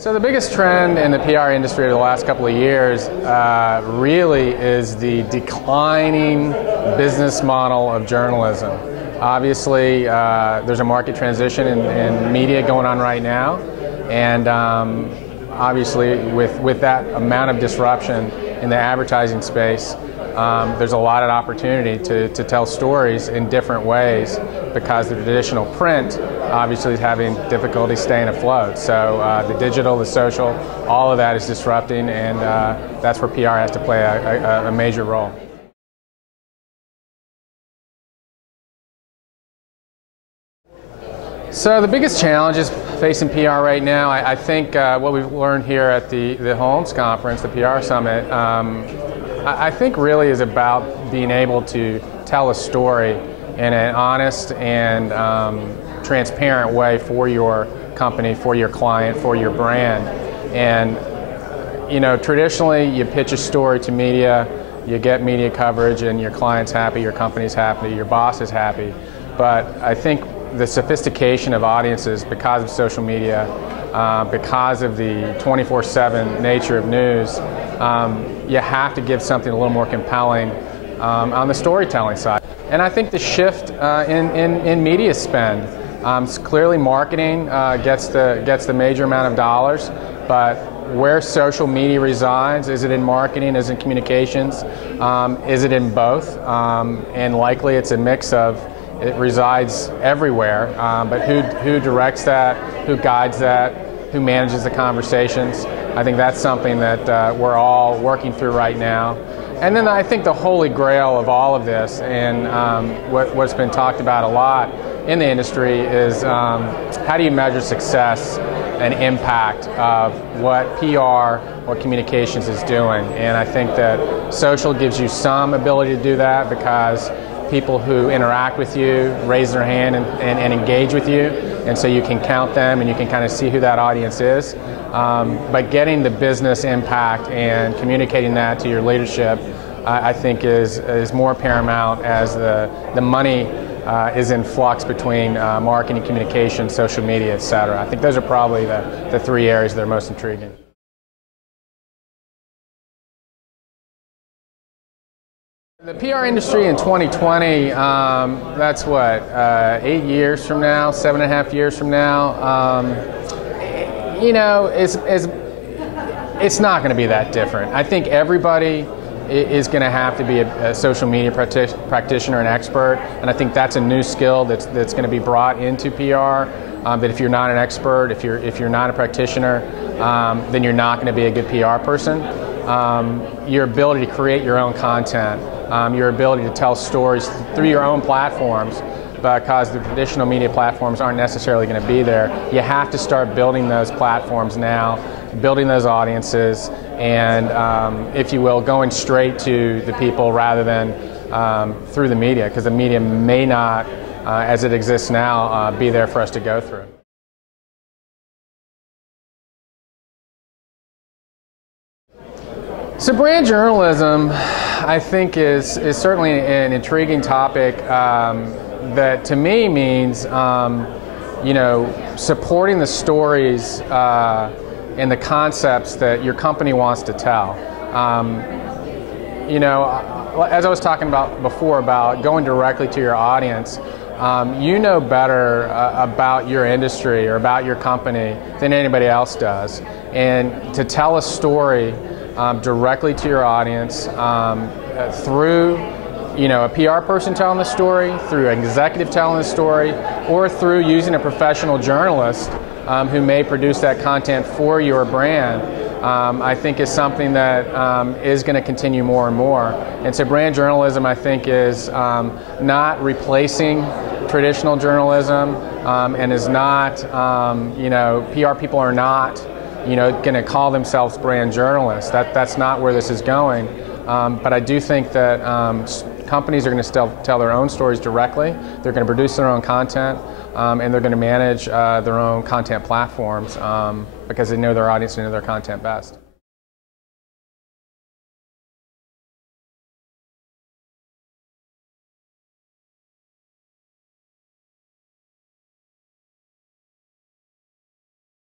So the biggest trend in the PR industry over the last couple of years really is the declining business model of journalism. Obviously, there's a market transition in media going on right now, and obviously with that amount of disruption in the advertising space, there's a lot of opportunity to tell stories in different ways because the traditional print obviously is having difficulty staying afloat. So the digital, the social, all of that is disrupting, and that's where PR has to play a major role. So the biggest challenges facing PR right now, I think what we've learned here at the Holmes Conference, the PR Summit, I think really is about being able to tell a story in an honest and transparent way for your company, for your client, for your brand. And you know, traditionally you pitch a story to media, you get media coverage, and your client's happy, your company's happy, your boss is happy. But I think the sophistication of audiences because of social media, because of the 24/7 nature of news, you have to give something a little more compelling on the storytelling side. And I think the shift in media spend, clearly marketing gets the major amount of dollars, but where social media resides, is it in marketing, is it in communications, is it in both? And likely it's a mix of, it resides everywhere, but who directs that, who guides that, who manages the conversations? I think that's something that we're all working through right now. And then I think the holy grail of all of this, and what's been talked about a lot in the industry, is how do you measure success and impact of what PR, what communications is doing? And I think that social gives you some ability to do that because people who interact with you raise their hand and engage with you, and so you can count them and you can kind of see who that audience is. But getting the business impact and communicating that to your leadership, I think is more paramount as the money is in flux between marketing, communication, social media, etc. I think those are probably the three areas that are most intriguing. The PR industry in 2020, that's what, 8 years from now, 7.5 years from now, you know, it's not going to be that different. I think everybody is going to have to be a social media practitioner and expert, and I think that's a new skill that's going to be brought into PR, that if you're not an expert, if you're not a practitioner, then you're not going to be a good PR person. Your ability to create your own content, your ability to tell stories through your own platforms, because the traditional media platforms aren't necessarily going to be there. You have to start building those platforms now, building those audiences, and if you will, going straight to the people rather than through the media, because the media may not, as it exists now, be there for us to go through. So brand journalism, I think, is certainly an intriguing topic that to me means you know, supporting the stories and the concepts that your company wants to tell. You know, as I was talking about before about going directly to your audience, you know better about your industry or about your company than anybody else does. And to tell a story directly to your audience through, you know, a PR person telling the story, through an executive telling the story, or through using a professional journalist who may produce that content for your brand, I think is something that is going to continue more and more. And so brand journalism, I think, is not replacing traditional journalism, and is not, you know, PR people are not, you know, going to call themselves brand journalists. That's not where this is going. But I do think that companies are going to still tell their own stories directly. They're going to produce their own content, and they're going to manage their own content platforms because they know their audience and know their content best.